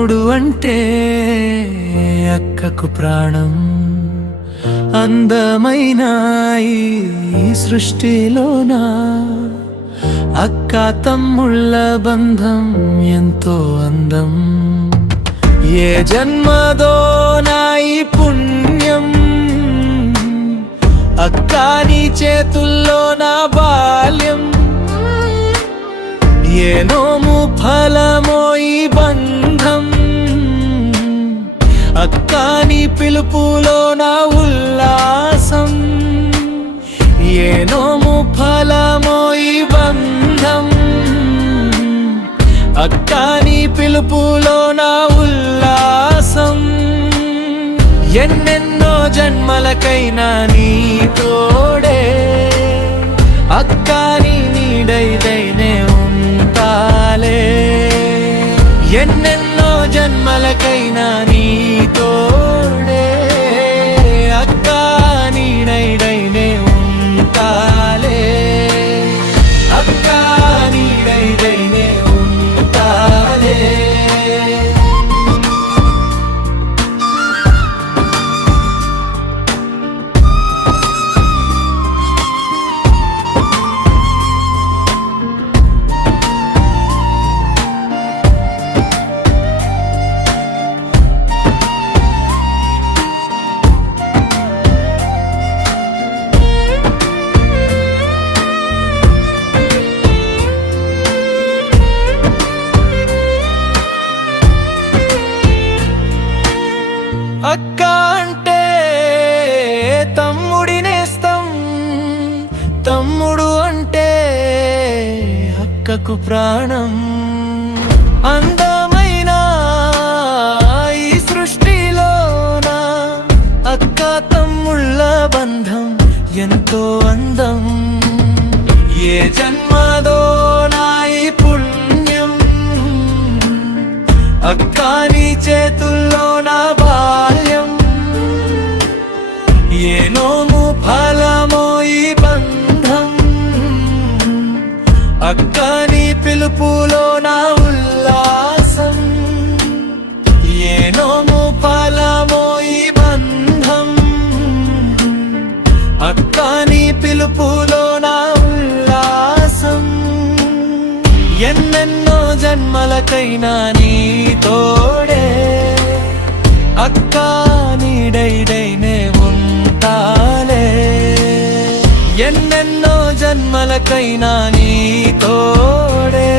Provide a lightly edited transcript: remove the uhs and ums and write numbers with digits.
తమ్ముడు అంటే అక్కకు ప్రాణం. అందమైన ఈ సృష్టిలోనా అక్క తమ్ముళ్ళ బంధం ఎంతో అందం. ఏ జన్మదో నా ఈ పుణ్యం, అక్క నీ చేతుల్లో నా బాల్యం. ఏ నోము ఫలమో ఈ బంధం, అక్క నీ పిలుపులో నా ఉల్లాసం. ఏ నోము ఫలమో ఈ బంధం, అక్క నీ పిలుపులో నా ఉల్లాసం. ఎన్నెన్నో జన్మలకైనా నీ తోడే, అక్క నీ నీడైనే ఉంటాలే. ఎన్నెన్నో జన్మలకైనా నీ తోడే, అక్క నీడైనే ఉంటాలే. అక్క నీడైనే ఉంటాలే. అక్క అంటే తమ్ముడి నేస్తం, తమ్ముడు అంటే అక్కకు ప్రాణం. అందమైన ఈ సృష్టిలోన అక్క తమ్ముళ్ళ బంధం ఎంతో అందం. ఏ జన్మదో నా ఈ పుణ్యం, అక్క నీ చేతుల్లో నా బాల్యం. ఏ నోము ఫలమో ఈ బంధం, అక్క నీ పిలుపులో నా ఉల్లాసం. ఏ నోము ఫలమో ఈ బంధం, అక్క నీ పిలుపులో నా ఉల్లాసం. ఎన్నెన్నో జన్మలకైనా నీ తోడే, అక్క నీడైనే ఉంటాలే. ఎన్నెన్నో జన్మలకైనా నీ తోడే,